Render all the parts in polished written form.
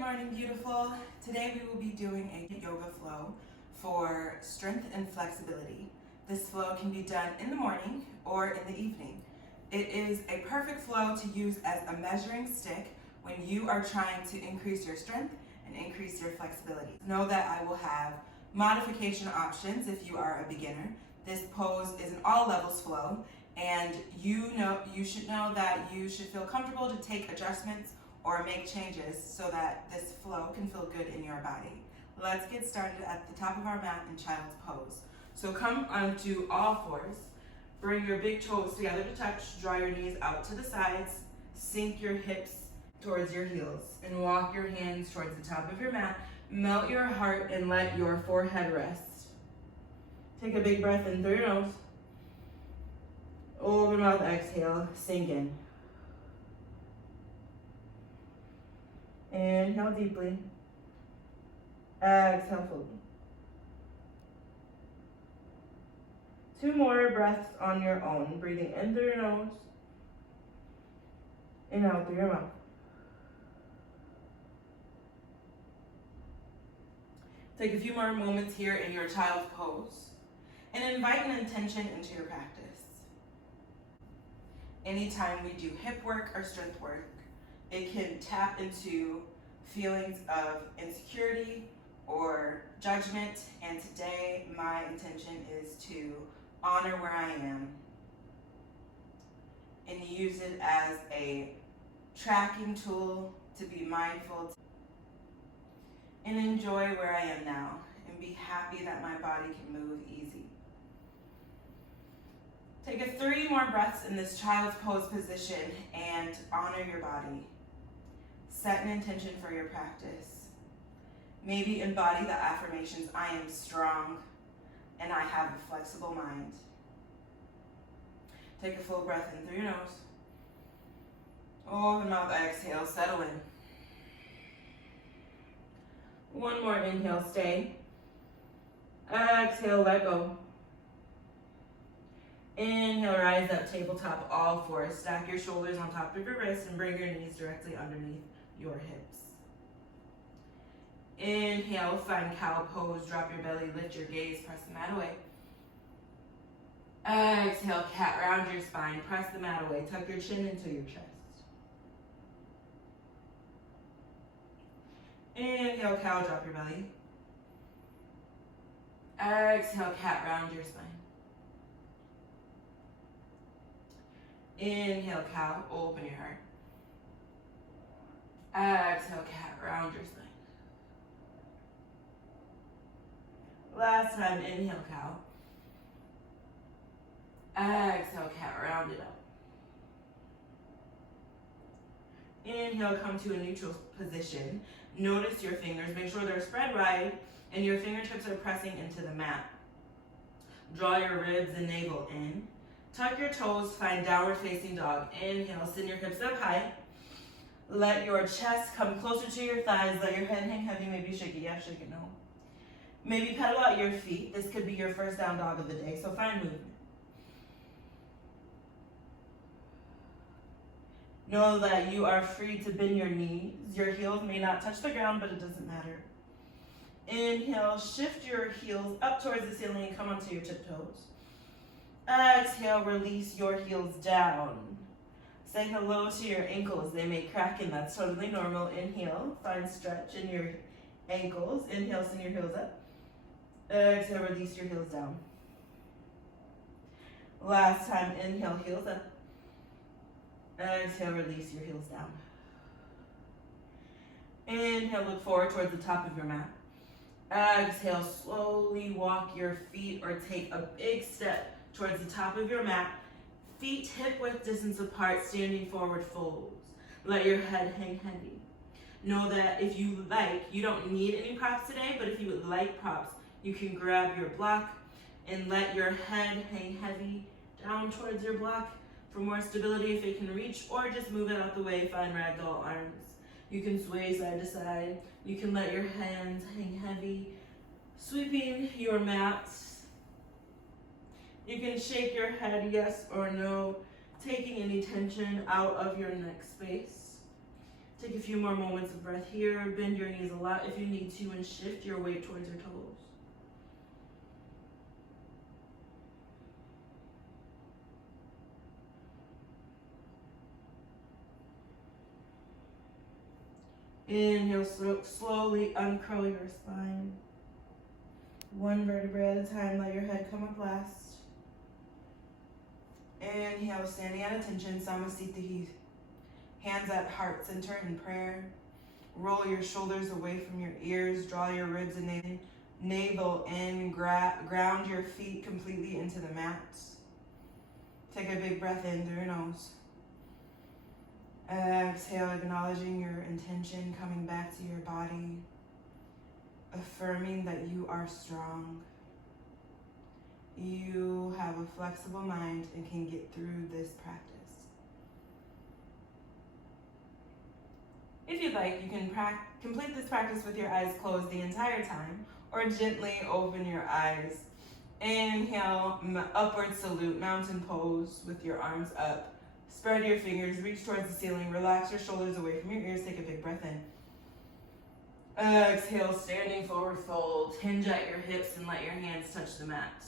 morning, beautiful. Today we will be doing a yoga flow for strength and flexibility. This flow can be done in the morning or in the evening. It is a perfect flow to use as a measuring stick when you are trying to increase your strength and increase your flexibility. Know that I will have modification options if you are a beginner. This pose is an all levels flow, and you should know that you should feel comfortable to take adjustments or make changes so that this flow can feel good in your body. Let's get started at the top of our mat in child's pose. So come onto all fours, bring your big toes together to touch, draw your knees out to the sides, sink your hips towards your heels, and walk your hands towards the top of your mat. Melt your heart and let your forehead rest. Take a big breath in through your nose. Open mouth, exhale, sink in. Inhale deeply. Exhale fully. 2 more breaths on your own. Breathing in through your nose and out through your mouth. Take a few more moments here in your child's pose and invite an intention into your practice. Anytime we do hip work or strength work, it can tap into feelings of insecurity or judgment, and today my intention is to honor where I am and use it as a tracking tool to be mindful and enjoy where I am now and be happy that my body can move easy. Take a 3 more breaths in this child's pose position and honor your body. Set an intention for your practice. Maybe embody the affirmations, I am strong and I have a flexible mind. Take a full breath in through your nose. Open mouth, exhale, settle in. 1 more inhale, stay. Exhale, let go. Inhale, rise up, tabletop, all fours. Stack your shoulders on top of your wrists and bring your knees directly underneath your hips. Inhale, find cow pose, drop your belly, lift your gaze, press the mat away. Exhale, cat, round your spine, press the mat away, tuck your chin into your chest. Inhale, cow, drop your belly. Exhale, cat, round your spine. Inhale, cow, open your heart. Exhale, cat, round your spine. Last time, inhale, cow. Exhale, cat, round it up. Inhale, come to a neutral position. Notice your fingers. Make sure they're spread wide and your fingertips are pressing into the mat. Draw your ribs and navel in. Tuck your toes, find downward facing dog. Inhale, send your hips up high. Let your chest come closer to your thighs. Let your head hang heavy, maybe shake it yes, shake it no. Maybe pedal out your feet. This could be your first down dog of the day, so find movement. Know that you are free to bend your knees. Your heels may not touch the ground, but it doesn't matter. Inhale, shift your heels up towards the ceiling and come onto your tiptoes. Exhale, release your heels down. Say hello to your ankles. They may crack and that's totally normal. Inhale, find stretch in your ankles. Inhale, send your heels up. Exhale, release your heels down. Last time, inhale, heels up. Exhale, release your heels down. Inhale, look forward towards the top of your mat. Exhale, slowly walk your feet or take a big step towards the top of your mat. Feet hip width distance apart, standing forward folds. Let your head hang heavy. Know that if you like, you don't need any props today, but if you would like props, you can grab your block and let your head hang heavy down towards your block for more stability if it can reach, or just move it out the way, find ragdoll arms. You can sway side to side. You can let your hands hang heavy, sweeping your mat. You can shake your head yes or no, taking any tension out of your neck space. Take a few more moments of breath here. Bend your knees a lot if you need to and shift your weight towards your toes. Inhale, slowly uncurl your spine. One vertebra at a time, let your head come up last. Inhale, standing at attention, Samasthiti. Hands at heart center in prayer. Roll your shoulders away from your ears, draw your ribs and navel in, ground your feet completely into the mat. Take a big breath in through your nose. Exhale, acknowledging your intention, coming back to your body, affirming that you are strong. You have a flexible mind and can get through this practice. If you'd like, you can complete this practice with your eyes closed the entire time, or gently open your eyes. Inhale, upward salute, mountain pose with your arms up. Spread your fingers, reach towards the ceiling, relax your shoulders away from your ears, take a big breath in. Exhale, standing forward fold, hinge at your hips and let your hands touch the mat.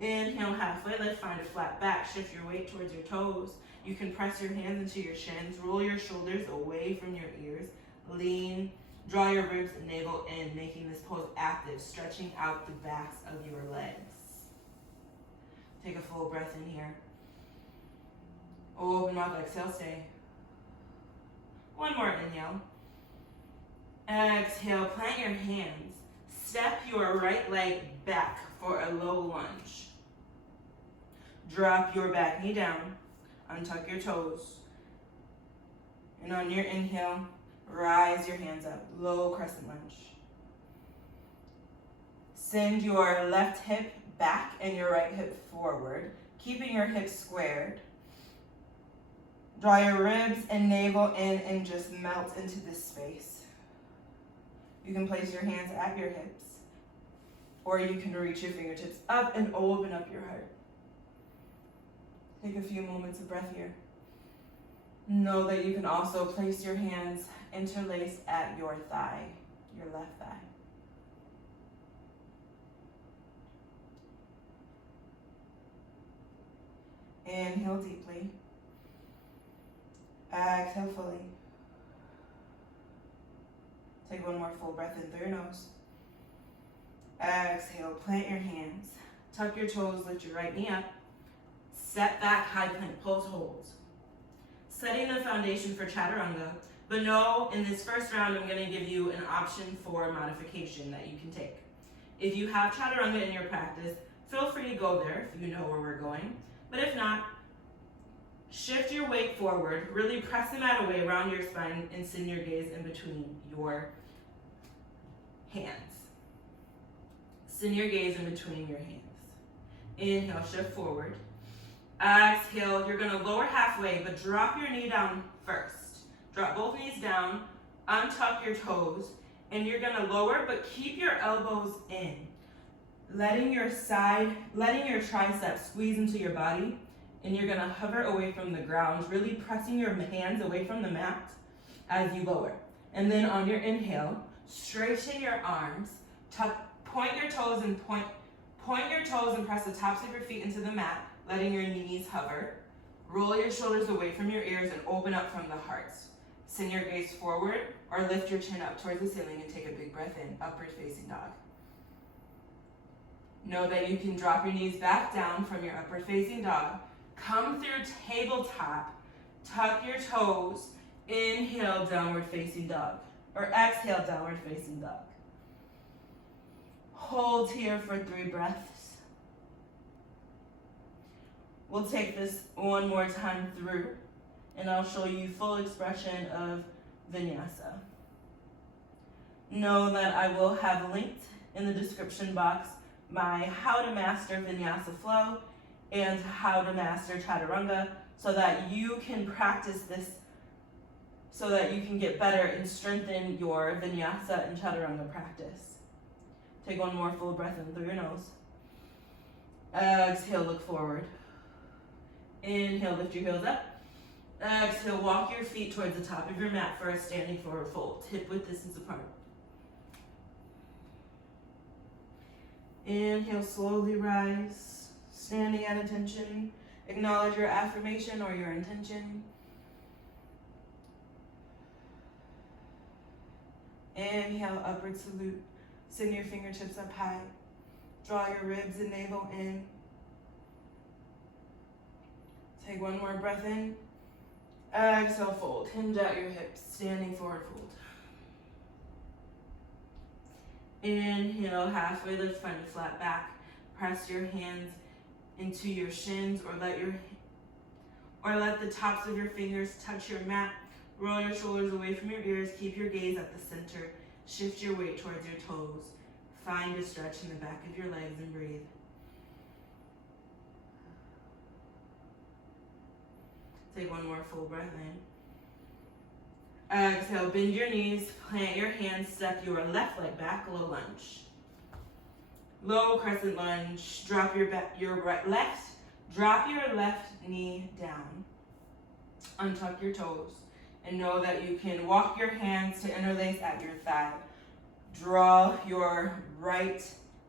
Inhale, halfway lift, find a flat back, shift your weight towards your toes. You can press your hands into your shins, roll your shoulders away from your ears, lean, draw your ribs and navel in, making this pose active, stretching out the backs of your legs. Take a full breath in here. Open mouth, exhale, stay. One more inhale. Exhale, plant your hands. Step your right leg back for a low lunge. Drop your back knee down. Untuck your toes. And on your inhale, rise your hands up. Low crescent lunge. Send your left hip back and your right hip forward, keeping your hips squared. Draw your ribs and navel in and just melt into this space. You can place your hands at your hips, or you can reach your fingertips up and open up your heart. Take a few moments of breath here. Know that you can also place your hands interlaced at your thigh, your left thigh. Inhale deeply. Exhale fully. Take one more full breath in through your nose. Exhale, plant your hands. Tuck your toes, lift your right knee up. Step back, high plank, pose holds. Setting the foundation for chaturanga, but know in this first round I'm going to give you an option for modification that you can take. If you have chaturanga in your practice, feel free to go there if you know where we're going. But if not, shift your weight forward, really press the mat away around your spine and send your gaze in between your hands. Send your gaze in between your hands. Inhale, shift forward. Exhale, you're gonna lower halfway, but drop your knee down first. Drop both knees down, untuck your toes, and you're gonna lower, but keep your elbows in. Letting your triceps squeeze into your body, and you're gonna hover away from the ground, really pressing your hands away from the mat as you lower. And then on your inhale, straighten your arms, point your toes and press the tops of your feet into the mat, letting your knees hover. Roll your shoulders away from your ears and open up from the heart. Send your gaze forward or lift your chin up towards the ceiling and take a big breath in, upward facing dog. Know that you can drop your knees back down from your upward facing dog. Come through tabletop, tuck your toes, inhale, downward facing dog, or exhale, downward facing dog. Hold here for 3 breaths. We'll take this one more time through, and I'll show you full expression of vinyasa. Know that I will have linked in the description box my How to Master Vinyasa Flow and How to Master Chaturanga, so that you can practice this, so that you can get better and strengthen your Vinyasa and Chaturanga practice. Take one more full breath in through your nose. Exhale, look forward. Inhale, lift your heels up. Exhale, walk your feet towards the top of your mat for a standing forward fold, hip width distance apart. Inhale, slowly rise, standing at attention. Acknowledge your affirmation or your intention. Inhale, upward salute. Send your fingertips up high. Draw your ribs and navel in. Take one more breath in. Exhale, fold. Hinge out your hips. Standing forward fold. Inhale, halfway lift, find a flat back. Press your hands into your shins or let the tops of your fingers touch your mat. Roll your shoulders away from your ears. Keep your gaze at the center. Shift your weight towards your toes. Find a stretch in the back of your legs and breathe. Take one more full breath in. Exhale, bend your knees, plant your hands, step your left leg back, low lunge. Low crescent lunge, drop your left knee down. Untuck your toes and know that you can walk your hands to interlace at your thigh. Draw your right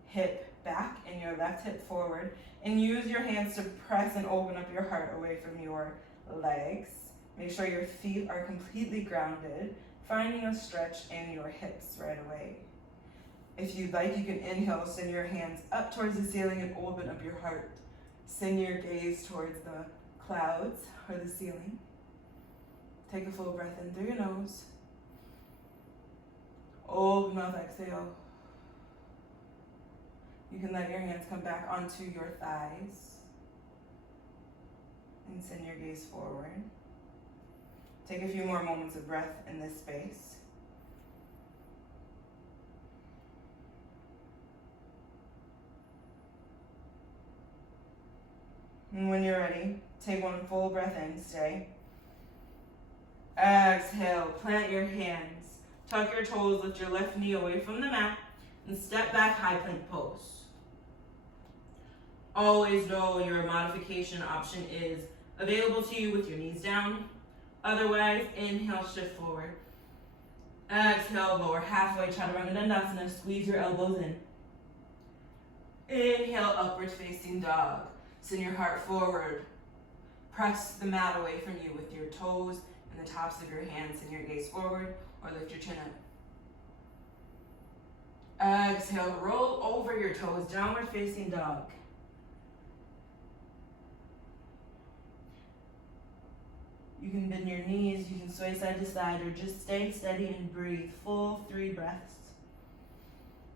hip back and your left hip forward and use your hands to press and open up your heart away from your legs. Make sure your feet are completely grounded, finding a stretch in your hips right away. If you'd like, you can inhale, send your hands up towards the ceiling and open up your heart. Send your gaze towards the clouds or the ceiling. Take a full breath in through your nose. Open mouth, exhale. You can let your hands come back onto your thighs and send your gaze forward. Take a few more moments of breath in this space. And when you're ready, take one full breath in, stay. Exhale, plant your hands. Tuck your toes, lift your left knee away from the mat, and step back, high plank pose. Always know your modification option is available to you with your knees down. Otherwise, inhale, shift forward. Exhale, lower halfway, chaturanga dandasana, squeeze your elbows in. Inhale, upward facing dog. Send your heart forward. Press the mat away from you with your toes and the tops of your hands. Send your gaze forward or lift your chin up. Exhale, roll over your toes, downward facing dog. You can bend your knees, you can sway side to side, or just stay steady and breathe. Full 3 breaths.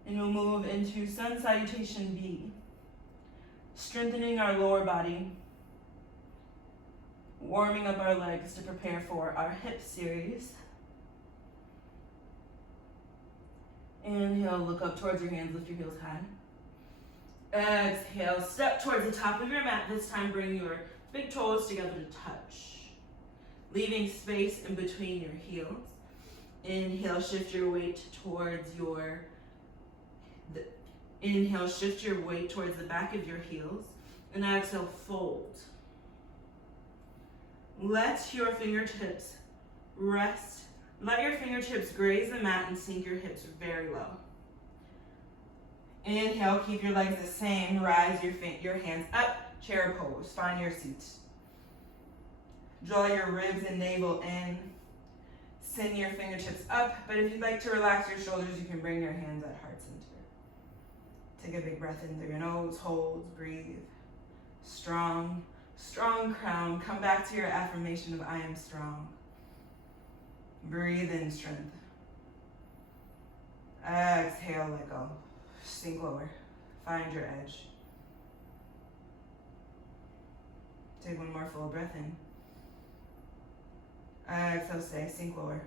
And we'll move into Sun Salutation B. Strengthening our lower body. Warming up our legs to prepare for our hip series. Inhale, look up towards your hands, lift your heels high. Exhale, step towards the top of your mat. This time bring your big toes together to touch. Leaving space in between your heels. Inhale, shift your weight towards inhale, shift your weight towards the back of your heels. And exhale, fold. Let your fingertips rest. Let your fingertips graze the mat and sink your hips very low. Inhale, keep your legs the same. Rise your hands up, chair pose. Find your seat. Draw your ribs and navel in. Send your fingertips up, but if you'd like to relax your shoulders, you can bring your hands at heart center. Take a big breath in through your nose, hold, breathe. Strong, strong crown. Come back to your affirmation of I am strong. Breathe in strength. Exhale, let go. Sink lower. Find your edge. Take one more full breath in. Exhale, stay, sink lower.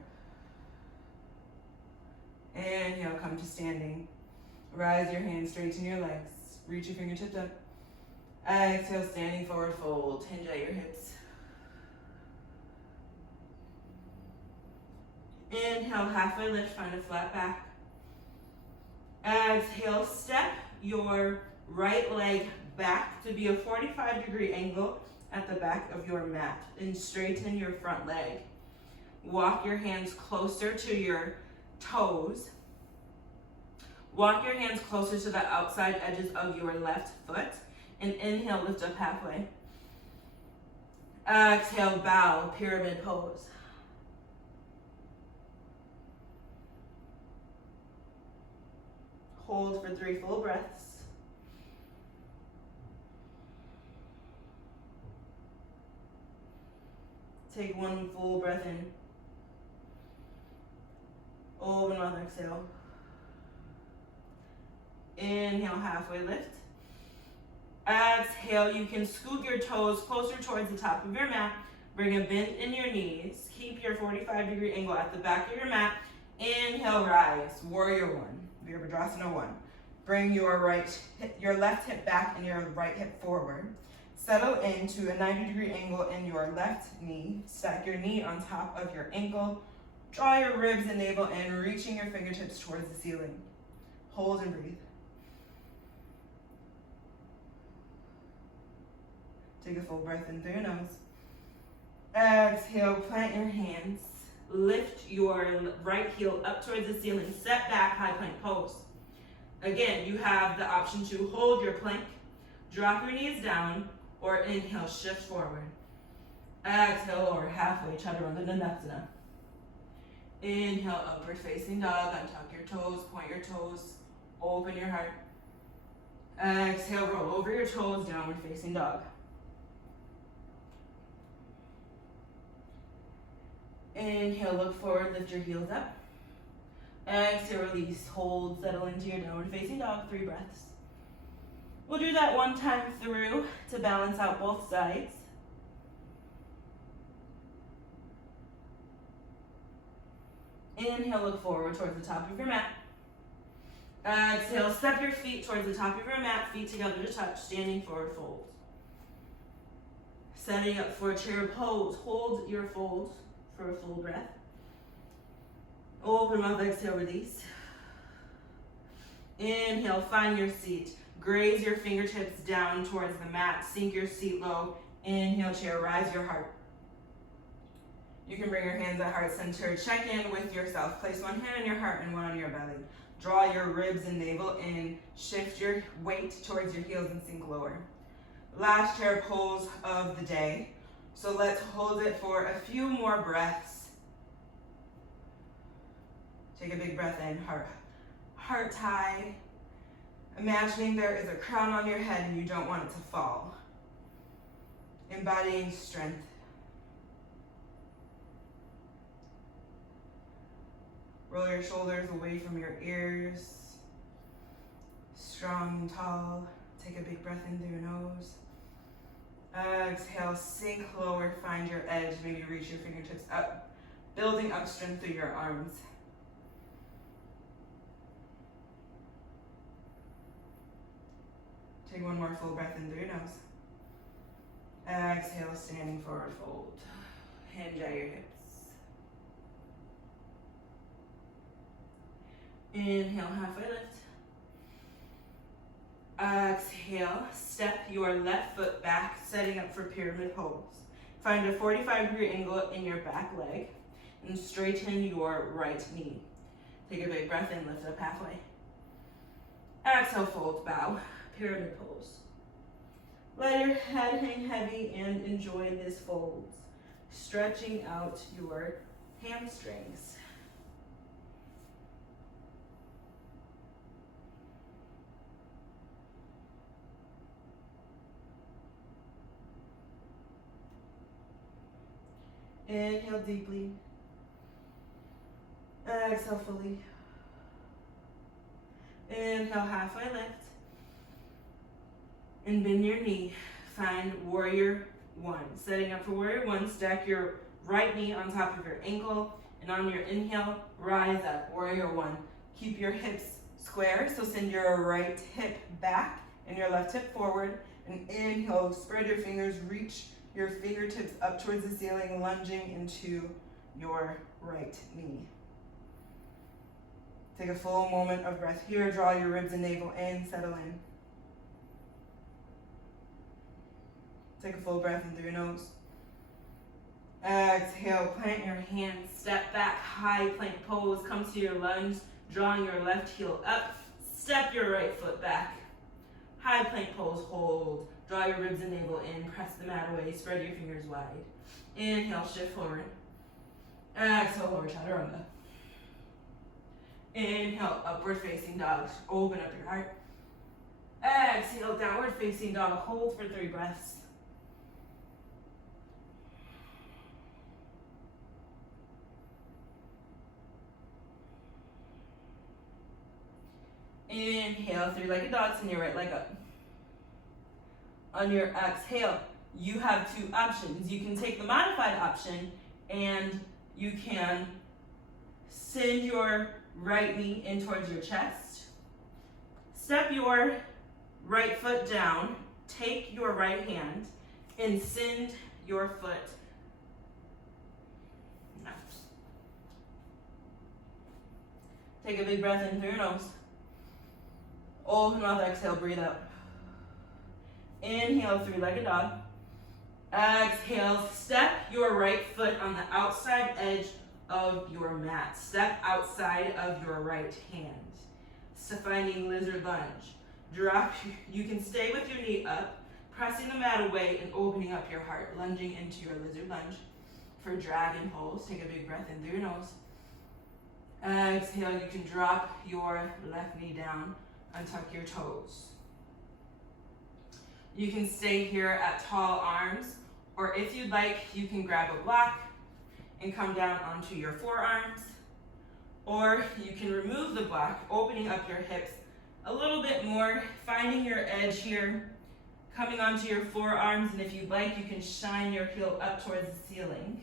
Inhale, come to standing. Rise your hands, straighten your legs. Reach your fingertips up. Exhale, standing forward fold. Hinge at your hips. Inhale, halfway lift, find a flat back. Exhale, step your right leg back to be a 45-degree angle at the back of your mat and straighten your front leg. Walk your hands closer to your toes. Walk your hands closer to the outside edges of your left foot and inhale, lift up halfway. Exhale, bow, pyramid pose. Hold for 3 full breaths. Take 1 full breath in. Open mouth, exhale. Inhale, halfway lift. Exhale, you can scoot your toes closer towards the top of your mat. Bring a bend in your knees. Keep your 45-degree angle at the back of your mat. Inhale, rise, warrior 1, Virabhadrasana 1. Bring your left hip back and your right hip forward. Settle into a 90-degree angle in your left knee. Stack your knee on top of your ankle. Draw your ribs and navel in, reaching your fingertips towards the ceiling. Hold and breathe. Take a full breath in through your nose. Exhale, plant your hands. Lift your right heel up towards the ceiling. Set back, high plank pose. Again, you have the option to hold your plank, drop your knees down, or inhale, shift forward. Exhale, lower halfway, chaturanga dandasana. Inhale, upward facing dog. Untuck your toes, point your toes, open your heart. Exhale, roll over your toes, downward facing dog. Inhale, look forward, lift your heels up. Exhale, release, hold, settle into your downward facing dog, 3 breaths. We'll do that 1 time through to balance out both sides. Inhale, look forward towards the top of your mat. Exhale, step your feet towards the top of your mat, feet together to touch, standing forward fold. Setting up for chair pose, hold your fold for a full breath. Open mouth, exhale, release. Inhale, find your seat. Graze your fingertips down towards the mat. Sink your seat low. Inhale, chair, rise your heart. You can bring your hands at heart center. Check in with yourself. Place 1 hand on your heart and 1 on your belly. Draw your ribs and navel in. Shift your weight towards your heels and sink lower. Last chair pose of the day. So let's hold it for a few more breaths. Take a big breath in, heart high. Imagining there is a crown on your head and you don't want it to fall. Embodying strength. Roll your shoulders away from your ears. Strong and tall. Take a big breath in through your nose. Exhale, sink lower, find your edge. Maybe reach your fingertips up. Building up strength through your arms. Take 1 more full breath in through your nose. Exhale, standing forward fold. Hinge at your hips. Inhale, halfway lift. Exhale, step your left foot back, setting up for pyramid pose. Find a 45-degree angle in your back leg and straighten your right knee. Take a big breath in, lift up halfway. Exhale, fold, bow, pyramid pose. Let your head hang heavy and enjoy this fold, stretching out your hamstrings. Inhale deeply. Exhale fully. Inhale, halfway lift. And bend your knee. Find warrior 1. Setting up for warrior 1, stack your right knee on top of your ankle. And on your inhale, rise up, warrior 1. Keep your hips square, so send your right hip back and your left hip forward. And inhale, spread your fingers, reach your fingertips up towards the ceiling, lunging into your right knee. Take a full moment of breath here. Draw your ribs and navel in, settle in. Take a full breath in through your nose. Exhale, plant your hands, step back, high plank pose, come to your lunge, drawing your left heel up, step your right foot back. High plank pose, hold, draw your ribs and navel in, press the mat away, spread your fingers wide. Inhale, shift forward. Exhale, lower chaturanga. Inhale, upward facing dog, open up your heart. Exhale, downward facing dog, hold for 3 breaths. Inhale, 3-legged dog, send your right leg up. On your exhale, you have 2 options. You can take the modified option and you can send your right knee in towards your chest. Step your right foot down, take your right hand, and send your foot out. Take a big breath in through your nose. Open mouth, exhale, breathe out. Inhale, 3-legged dog. Exhale, step your right foot on the outside edge of your mat. Step outside of your right hand. So finding lizard lunge. Drop, you can stay with your knee up, pressing the mat away and opening up your heart, lunging into your lizard lunge. For dragon pose, take a big breath in through your nose. Exhale, you can drop your left knee down, untuck your toes. You can stay here at tall arms, or if you'd like, you can grab a block and come down onto your forearms, or you can remove the block, opening up your hips a little bit more, finding your edge here, coming onto your forearms, and if you'd like, you can shine your heel up towards the ceiling.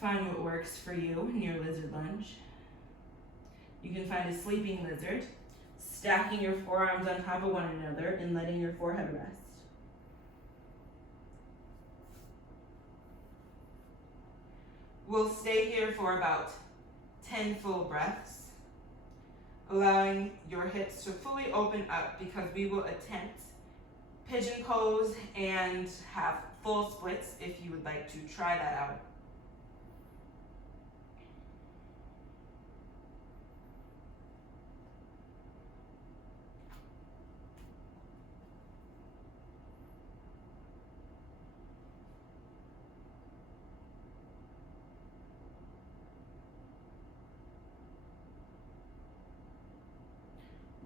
Find what works for you in your lizard lunge. You can find a sleeping lizard, stacking your forearms on top of one another and letting your forehead rest. We'll stay here for about 10 full breaths, allowing your hips to fully open up because we will attempt pigeon pose and have full splits if you would like to try that out.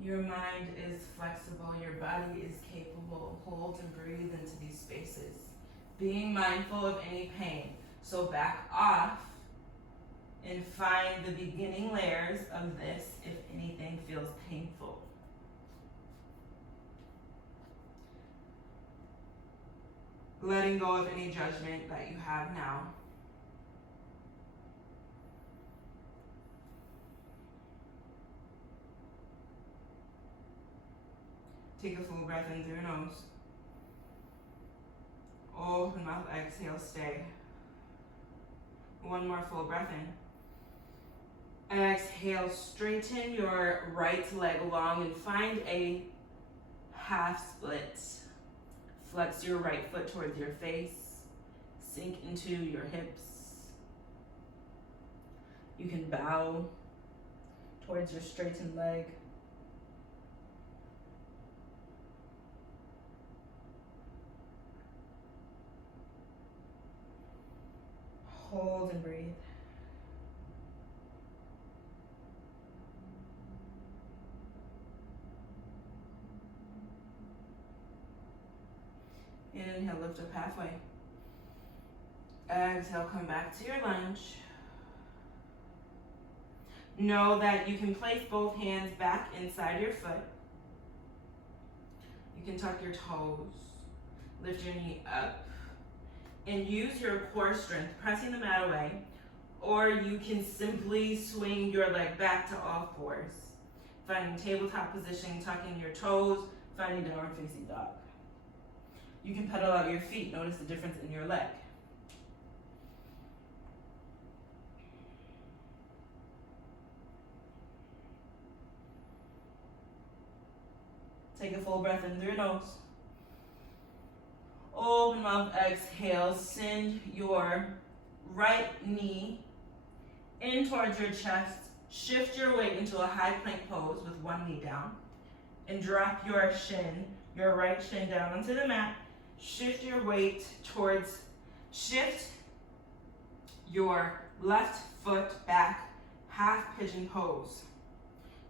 Your mind is flexible, your body is capable. Hold and breathe into these spaces. Being mindful of any pain. So back off and find the beginning layers of this if anything feels painful. Letting go of any judgment that you have now. Take a full breath in through your nose. Open mouth, exhale, stay. One more full breath in. Exhale, straighten your right leg long and find a half split. Flex your right foot towards your face. Sink into your hips. You can bow towards your straightened leg. Hold and breathe. Inhale, lift up halfway. Exhale, come back to your lunge. Know that you can place both hands back inside your foot. You can tuck your toes, lift your knee up, and use your core strength, pressing the mat away, or you can simply swing your leg back to all fours. Finding tabletop position, tucking your toes, finding downward facing dog. You can pedal out your feet, notice the difference in your leg. Take a full breath in through your nose. Open mouth, exhale, send your right knee in towards your chest. Shift your weight into a high plank pose with one knee down. And drop your right shin down onto the mat. Shift your weight towards, shift your left foot back, half pigeon pose.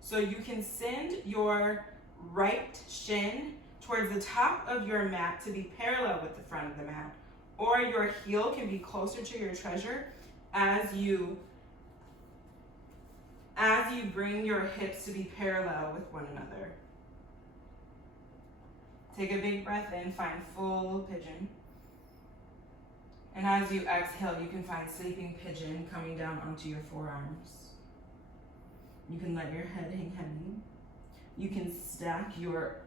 So you can send your right shin towards the top of your mat to be parallel with the front of the mat, or your heel can be closer to your treasure as you bring your hips to be parallel with one another. Take a big breath in, find full pigeon. And as you exhale, you can find sleeping pigeon coming down onto your forearms. You can let your head hang heavy. You can stack your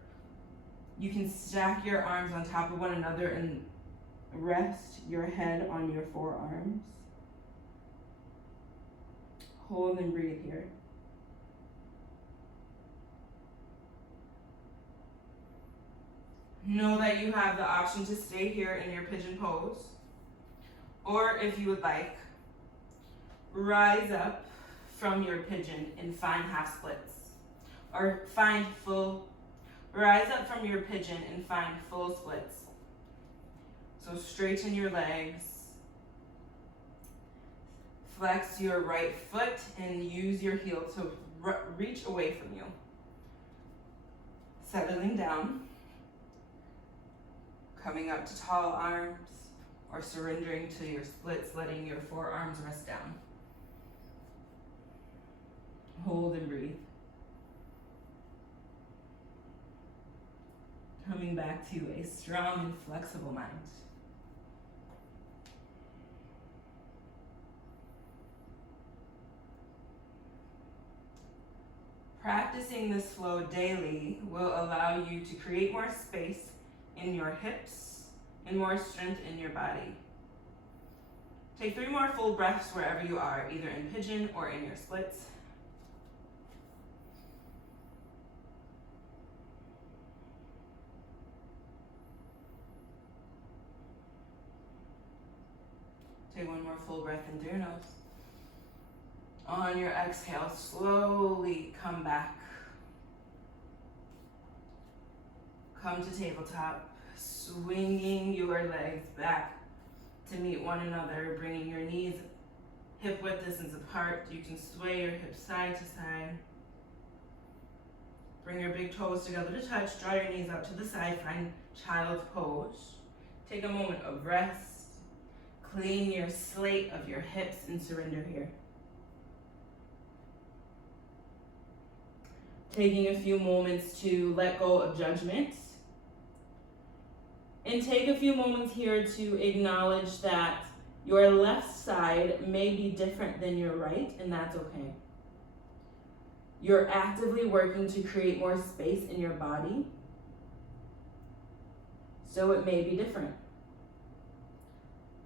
arms on top of one another and rest your head on your forearms. Hold and breathe here. Know that you have the option to stay here in your pigeon pose, or if you would like, rise up from your pigeon and find half splits, or rise up from your pigeon and find full splits. So straighten your legs, flex your right foot and use your heel to reach away from you. Settling down, coming up to tall arms, or surrendering to your splits, letting your forearms rest down. Hold and breathe. Coming back to a strong and flexible mind. Practicing this flow daily will allow you to create more space in your hips and more strength in your body. Take 3 more full breaths wherever you are, either in pigeon or in your splits. Take 1 more full breath in through your nose. On your exhale, slowly come back. Come to tabletop, swinging your legs back to meet one another, bringing your knees hip width distance apart. You can sway your hips side to side. Bring your big toes together to touch. Draw your knees out to the side. Find child's pose. Take a moment of rest. Clean your slate of your hips and surrender here. Taking a few moments to let go of judgment. And take a few moments here to acknowledge that your left side may be different than your right, and that's okay. You're actively working to create more space in your body, so it may be different.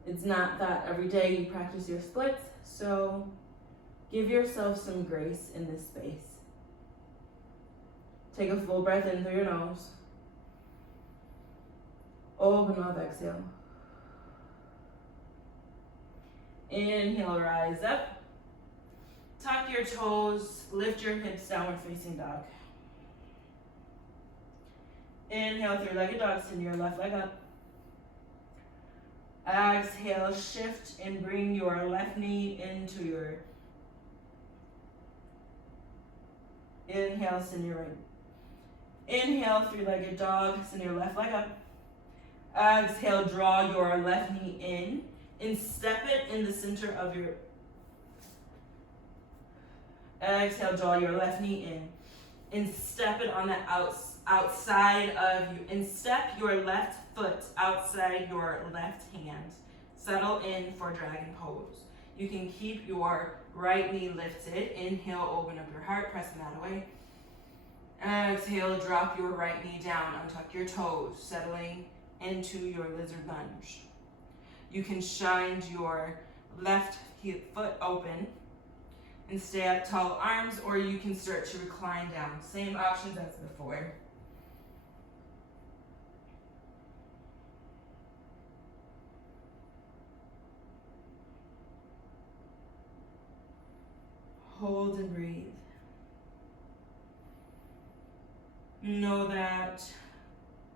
It's not that every day you practice your splits, so give yourself some grace in this space. Take a full breath in through your nose. Open mouth, exhale. Inhale, rise up. Tuck your toes, lift your hips, downward facing dog. Inhale, 3-legged dog, send your left leg up. Exhale, shift and bring your left knee into your, inhale, send your right. Inhale, 3-legged dog, send your left leg up. Exhale, draw your left knee in and step it in the center of your, exhale, draw your left knee in and step it on the outside of you, and step your left foot outside your left hand. Settle in for dragon pose. You can keep your right knee lifted. Inhale, open up your heart, press the mat away. Exhale, drop your right knee down, untuck your toes, settling into your lizard lunge. You can shine your left foot open and stay up tall arms, or you can start to recline down. Same options as before. Hold and breathe. Know that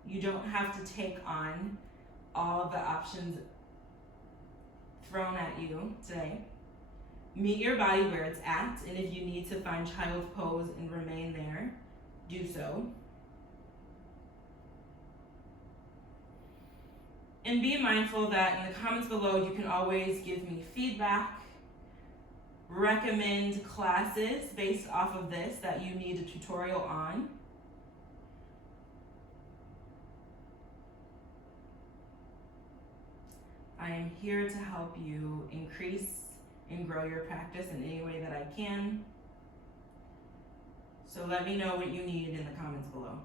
you don't have to take on all of the options thrown at you today. Meet your body where it's at, and if you need to find child's pose and remain there, do so. And be mindful that in the comments below, you can always give me feedback, recommend classes based off of this that you need a tutorial on. I am here to help you increase and grow your practice in any way that I can. So let me know what you need in the comments below.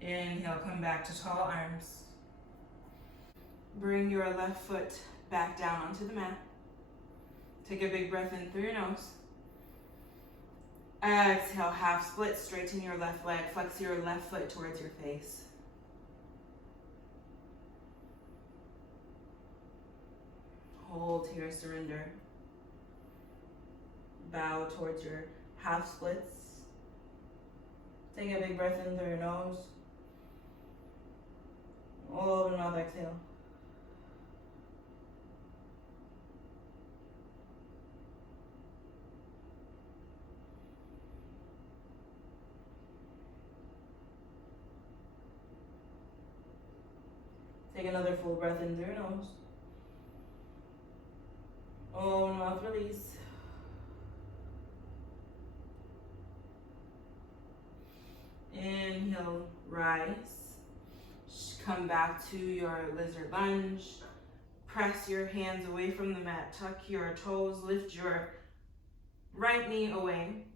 Inhale, come back to tall arms. Bring your left foot back down onto the mat. Take a big breath in through your nose. Exhale, half split, straighten your left leg, flex your left foot towards your face. Hold here, surrender. Bow towards your half splits. Take a big breath in through your nose. Open mouth, exhale. Take another full breath in through your nose. Open mouth, release. Inhale, rise. Come back to your lizard lunge. Press your hands away from the mat. Tuck your toes. Lift your right knee away.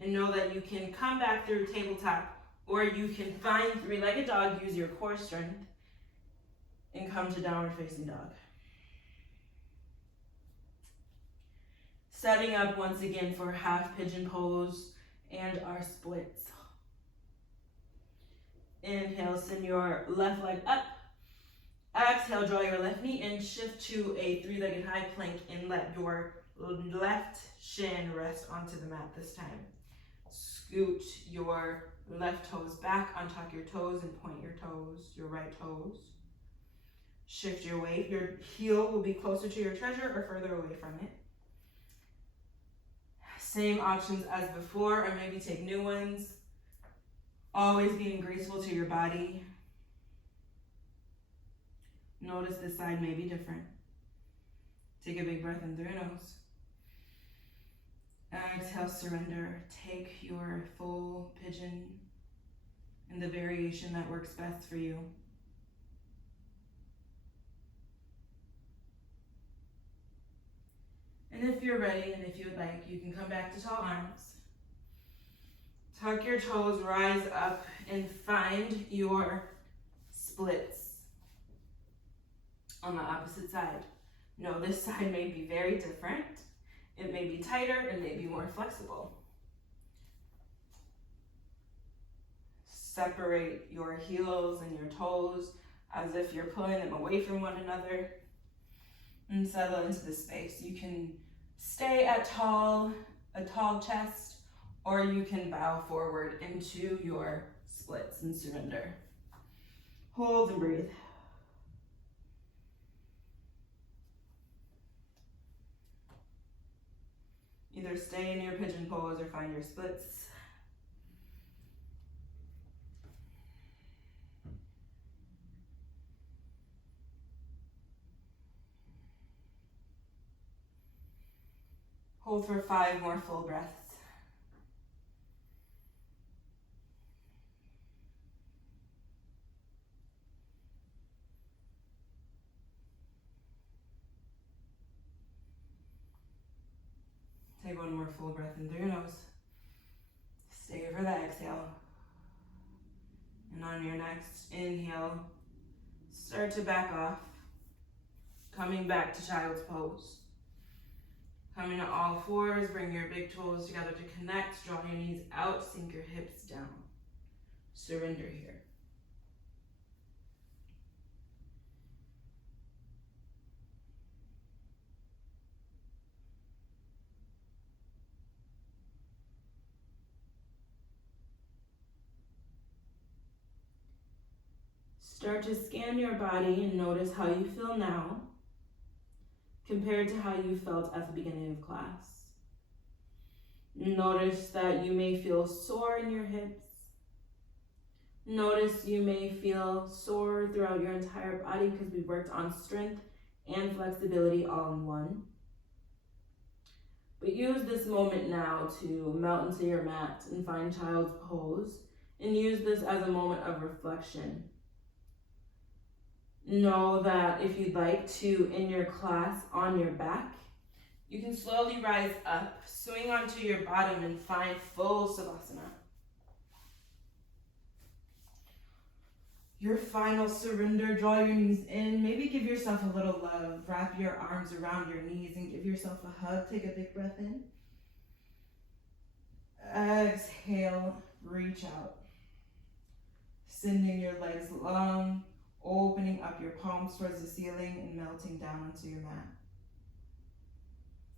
And know that you can come back through tabletop, or you can find three-legged dog, use your core strength, and come to downward facing dog. Setting up once again for half pigeon pose and our splits. Inhale, send your left leg up. Exhale, draw your left knee and shift to a three-legged high plank and let your left shin rest onto the mat this time. Scoot your left toes back, untuck your toes and point your toes, your right toes. Shift your weight. Your heel will be closer to your treasure or further away from it. Same options as before, or maybe take new ones. Always being graceful to your body. Notice this side may be different. Take a big breath in through your nose. Exhale, surrender. Take your full pigeon in the variation that works best for you. And if you're ready, and if you would like, you can come back to tall arms. Tuck your toes, rise up, and find your splits on the opposite side. No, this side may be very different. It may be tighter, it may be more flexible. Separate your heels and your toes as if you're pulling them away from one another, and settle into the space. You can stay at a tall chest, or you can bow forward into your splits and surrender. Hold and breathe. Either stay in your pigeon pose or find your splits. Hold for 5 more full breaths. Take 1 more full breath in through your nose. Stay for the exhale. And on your next inhale, start to back off. Coming back to child's pose. Coming to all fours, bring your big toes together to connect. Draw your knees out, sink your hips down. surrender here. Start to scan your body and notice how you feel now compared to how you felt at the beginning of class. Notice that you may feel sore in your hips. Notice you may feel sore throughout your entire body because we worked on strength and flexibility all in one. But use this moment now to melt into your mat and find child's pose, and use this as a moment of reflection. Know that if you'd like to, in your class on your back, you can slowly rise up, swing onto your bottom, and find full Savasana. Your final surrender, draw your knees in, maybe give yourself a little love, wrap your arms around your knees and give yourself a hug. Take a big breath in. Exhale, reach out. Sending your legs long, opening up your palms towards the ceiling and melting down onto your mat.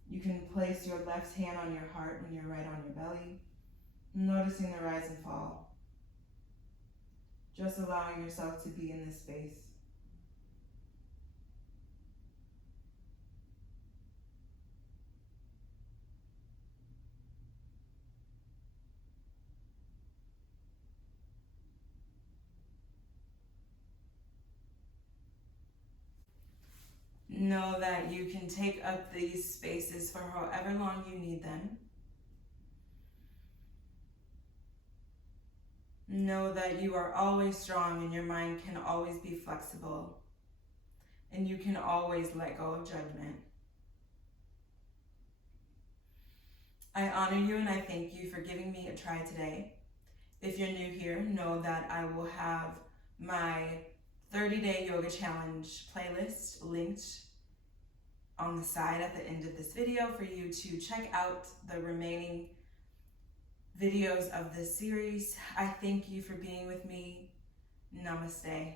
You can place your left hand on your heart and your right on your belly, noticing the rise and fall. Just allowing yourself to be in this space. Know that you can take up these spaces for however long you need them. Know that you are always strong and your mind can always be flexible. And you can always let go of judgment. I honor you and I thank you for giving me a try today. If you're new here, know that I will have my 30-day yoga challenge playlist linked on the side at the end of this video for you to check out the remaining videos of this series. I thank you for being with me. Namaste.